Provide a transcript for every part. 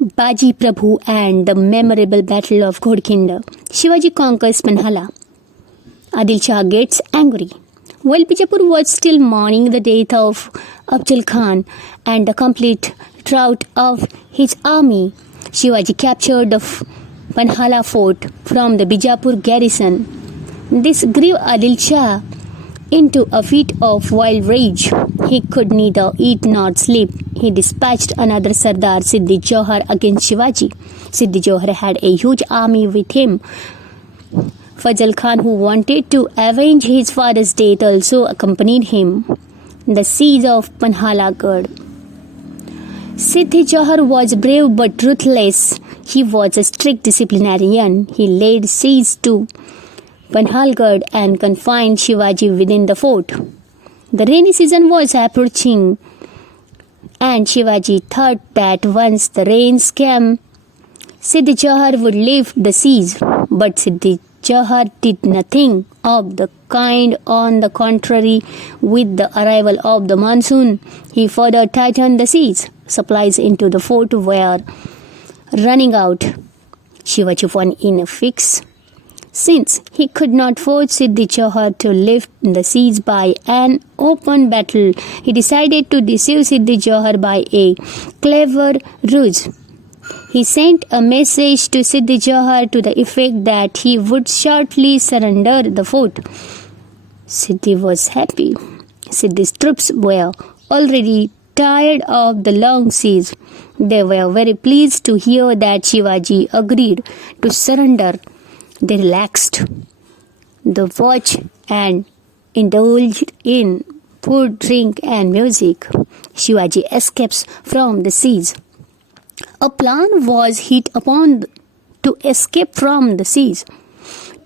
Baji, Prabhu and the memorable battle of Ghodkhind. Shivaji conquers Panhala. Adil Shah gets angry. While Bijapur was still mourning the death of Afzal Khan and the complete rout of his army, Shivaji captured the Panhala fort from the Bijapur garrison. This grew Adil Shah into a fit of wild rage. He could neither eat nor sleep. He dispatched another Sardar, Siddhi Johar, against Shivaji. Siddhi Johar had a huge army with him. Afzal Khan, who wanted to avenge his father's death, also accompanied him. The siege of Panhalgarh. Siddhi Johar was brave but ruthless. He was a strict disciplinarian. He laid siege to Panhalgarh and confined Shivaji within the fort. The rainy season was approaching, and Shivaji thought that once the rains came, Siddhi Johar would lift the siege. But Siddhi Johar did nothing of the kind. On the contrary, with the arrival of the monsoon, he further tightened the siege. Supplies into the fort were running out. Shivaji was in a fix. Since he could not force Siddhi Johar to lift the siege by an open battle, he decided to deceive Siddhi Johar by a clever ruse. He sent a message to Siddhi Johar to the effect that he would shortly surrender the fort. Siddhi was happy. Siddhi's troops were already tired of the long siege. They were very pleased to hear that Shivaji agreed to surrender. They relaxed the watch and indulged in food, drink and music. Shivaji escapes from the siege. A plan was hit upon to escape from the siege.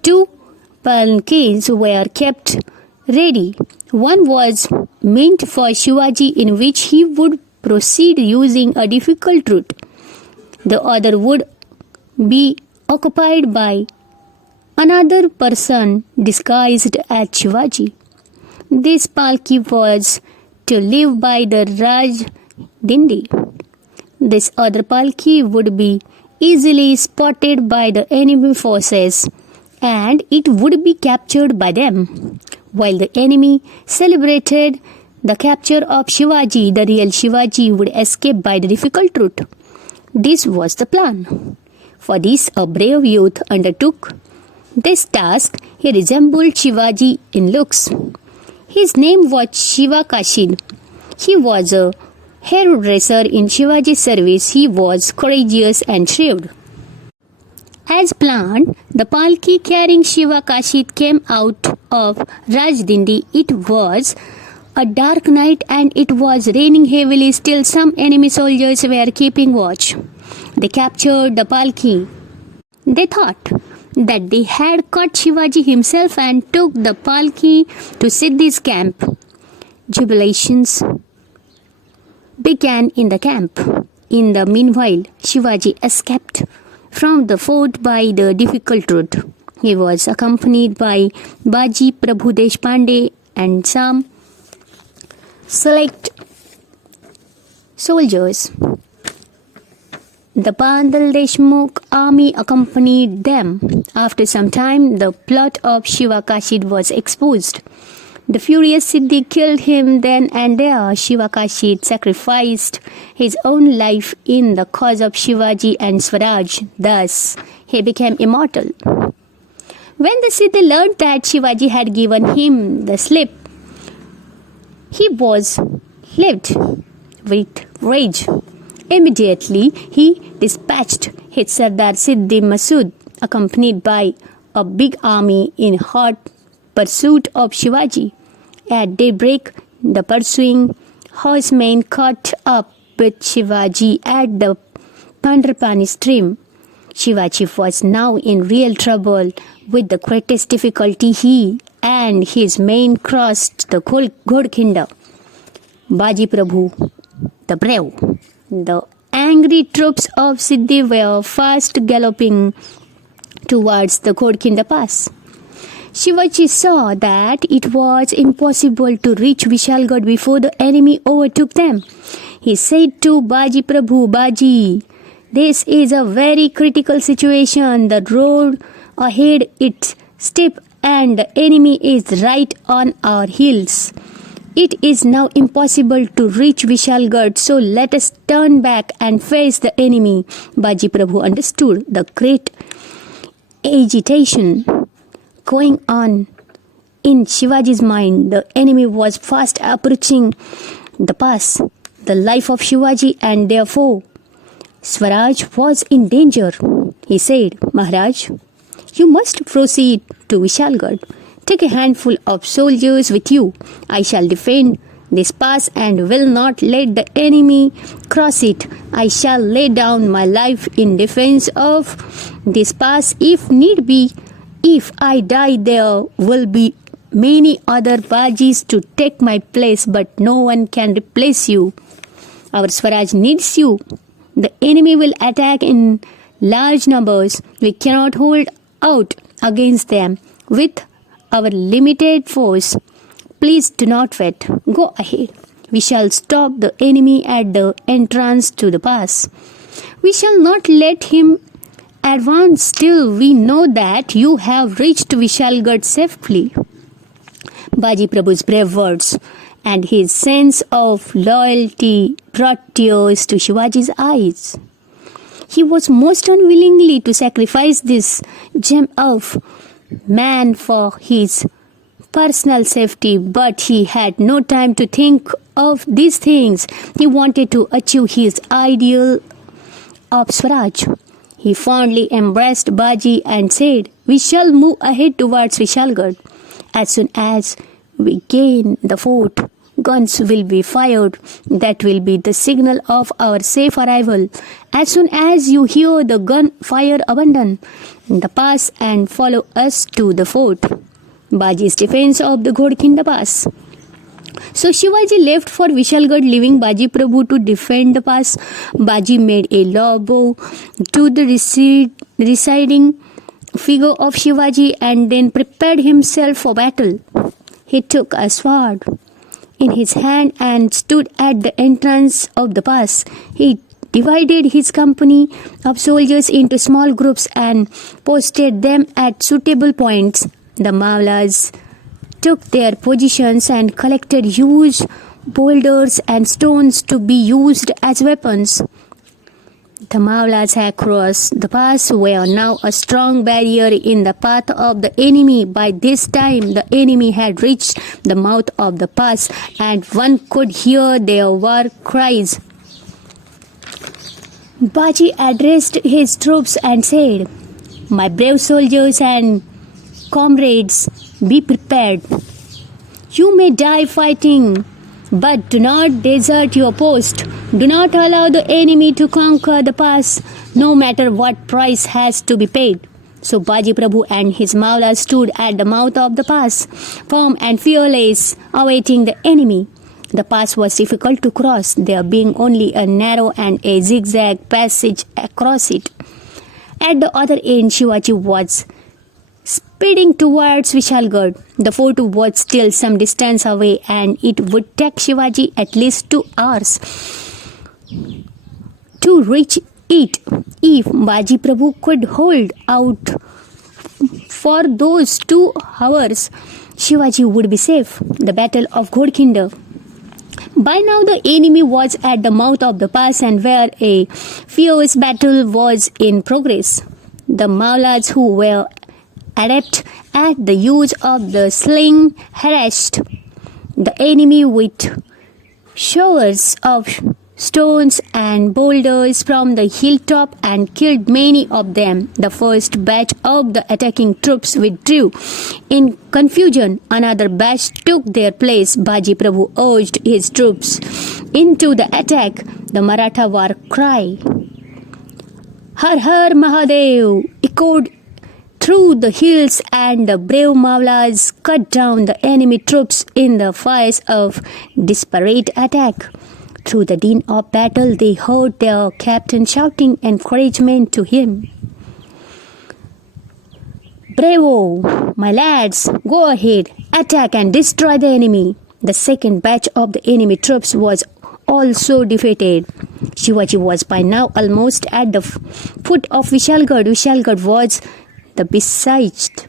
2 palanquins were kept ready. One was meant for Shivaji, in which he would proceed using a difficult route. The other would be occupied by another person disguised as Shivaji. This palki was to live by the Raj Dindi. This other palki would be easily spotted by the enemy forces, and it would be captured by them. While the enemy celebrated the capture of Shivaji, the real Shivaji would escape by the difficult route. This was the plan. For this, a brave youth undertook this task. He resembled Shivaji in looks. His name was Shiva Kashid. He was a hairdresser in Shivaji's service. He was courageous and shrewd. As planned, the palki carrying Shiva Kashid came out of Rajdindi. It was a dark night and it was raining heavily. Still, some enemy soldiers were keeping watch. They captured the palki. They thought that they had caught Shivaji himself and took the palki to Siddhi's camp. Jubilations began in the camp. In the meanwhile, Shivaji escaped from the fort by the difficult route. He was accompanied by Baji, Prabhu Deshpande and some select soldiers. The Pandal Deshmukh army accompanied them. After some time, the plot of Shiva Kashid was exposed. The furious Siddhi killed him then and there. Shiva Kashid sacrificed his own life in the cause of Shivaji and Swaraj. Thus, he became immortal. When the Siddhi learned that Shivaji had given him the slip, he was filled with rage. Immediately, he dispatched his Sardar Siddhi Masood, accompanied by a big army, in hot pursuit of Shivaji. At daybreak, the pursuing horsemen caught up with Shivaji at the Pandrapani stream. Shivaji was now in real trouble. With the greatest difficulty, he and his men crossed the Ghodkhind. Baji, Prabhu, the brave. The angry troops of Siddhi were fast galloping towards the Ghodkhind pass. Shivaji saw that it was impossible to reach Vishalgarh before the enemy overtook them. He said to Baji, Prabhu, Baji, This is a very critical situation. The road ahead is steep and the enemy is right on our heels. It is now impossible to reach Vishalgarh, so let us turn back and face the enemy. Baji Prabhu understood the great agitation going on in Shivaji's mind. The enemy was fast approaching the pass, the life of Shivaji, and therefore Swaraj was in danger. He said, Maharaj, you must proceed to Vishalgarh. Take a handful of soldiers with you. I shall defend this pass and will not let the enemy cross it. I shall lay down my life in defense of this pass if need be. If I die, there will be many other Bajis to take my place, but no one can replace you. Our Swaraj needs you. The enemy will attack in large numbers. We cannot hold out against them with our limited force. Please do not wait. Go ahead. We shall stop the enemy at the entrance to the pass. We shall not let him advance till we know that you have reached Vishalgarh safely. Baji Prabhu's brave words and his sense of loyalty brought tears to Shivaji's eyes. He was most unwillingly to sacrifice this gem of man for his personal safety, but he had no time to think of these things. He wanted to achieve his ideal of Swaraj. He fondly embraced Baji and said, We shall move ahead towards Vishalgarh. As soon as we gain the fort, guns will be fired. That will be the signal of our safe arrival. As soon as you hear the gun fire, abandon the pass and follow us to the fort. Baji's defense of the Ghodkhind pass. So Shivaji left for Vishalgarh, leaving Baji Prabhu to defend the pass. Baji made a low bow to the receding figure of Shivaji and then prepared himself for battle. He took a sword in his hand and stood at the entrance of the pass. He divided his company of soldiers into small groups and posted them at suitable points. The Maulas took their positions and collected huge boulders and stones to be used as weapons. The Maulas had crossed the pass, were now a strong barrier in the path of the enemy. By this time, the enemy had reached the mouth of the pass, and one could hear their war cries. Baji addressed his troops and said, My brave soldiers and comrades, be prepared. You may die fighting, but do not desert your post. Do not allow the enemy to conquer the pass, no matter what price has to be paid. So Baji Prabhu and his Maulas stood at the mouth of the pass, firm and fearless, awaiting the enemy. The pass was difficult to cross, there being only a narrow and a zigzag passage across it. At the other end, Shivaji was speeding towards Vishalgarh. The fort was still some distance away, and it would take Shivaji at least 2 hours to reach it. If Baji Prabhu could hold out for those 2 hours, Shivaji would be safe. The Battle of Ghodkhind. By now the enemy was at the mouth of the pass, and where a fierce battle was in progress. The Maulas, who were adept at the use of the sling, harassed the enemy with showers of stones and boulders from the hilltop and killed many of them. The first batch of the attacking troops withdrew. In confusion, another batch took their place. Baji Prabhu urged his troops into the attack. The Maratha war cry, Har Har Mahadev, echoed through the hills, and the brave Maulas cut down the enemy troops in the face of desperate attack. Through the din of battle, they heard their captain shouting encouragement to him. Bravo, my lads, go ahead, attack and destroy the enemy. The second batch of the enemy troops was also defeated. Shivaji was by now almost at the foot of Vishalgarh. Vishalgarh was the besieged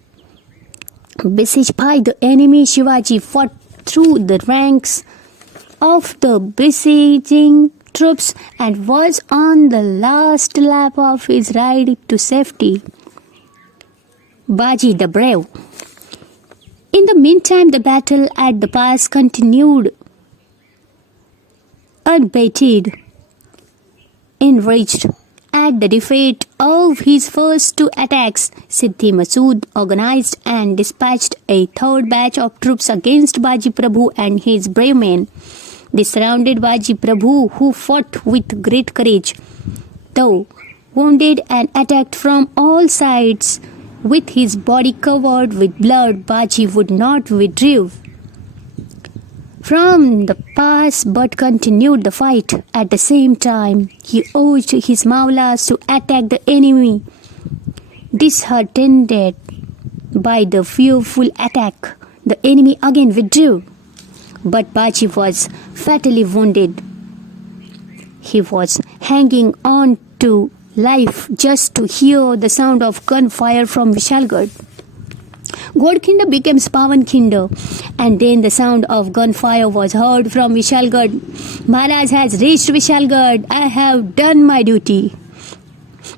by the enemy. Shivaji fought through the ranks of the besieging troops and was on the last lap of his ride to safety. Baji the Brave. In the meantime, the battle at the pass continued unabated. Enraged at the defeat of his first two attacks, Siddhi Masood organized and dispatched a third batch of troops against Baji Prabhu and his brave men. They surrounded Baji Prabhu, who fought with great courage, though wounded and attacked from all sides. With his body covered with blood, Baji would not withdraw from the pass but continued the fight. At the same time, he urged his Maulas to attack the enemy. Disheartened by the fearful attack, the enemy again withdrew. But Baji was fatally wounded. He was hanging on to life just to hear the sound of gunfire from Vishalgarh. Ghodkhind became Pawankhind, and then the sound of gunfire was heard from Vishalgarh. Maharaj has reached Vishalgarh. I have done my duty.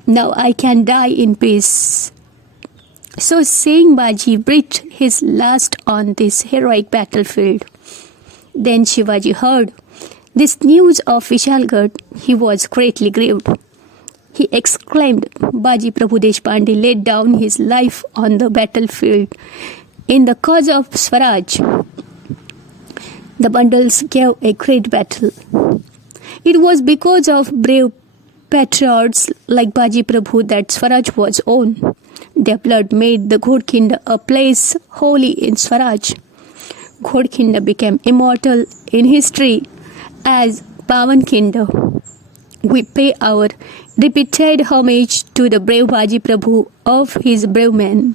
Now I can die in peace. So saying, Baji breathed his last on this heroic battlefield. Then Shivaji heard this news of Vishalgarh. He was greatly grieved. He exclaimed, Baji Prabhu Deshpande laid down his life on the battlefield in the cause of Swaraj. The bundles gave a great battle. It was because of brave patriots like Baji Prabhu that Swaraj was won. Their blood made the Ghodkhind a place holy in Swaraj. Ghodkhind became immortal in history as Pawankhind. We pay our repeated homage to the brave Baji Prabhu of his brave men.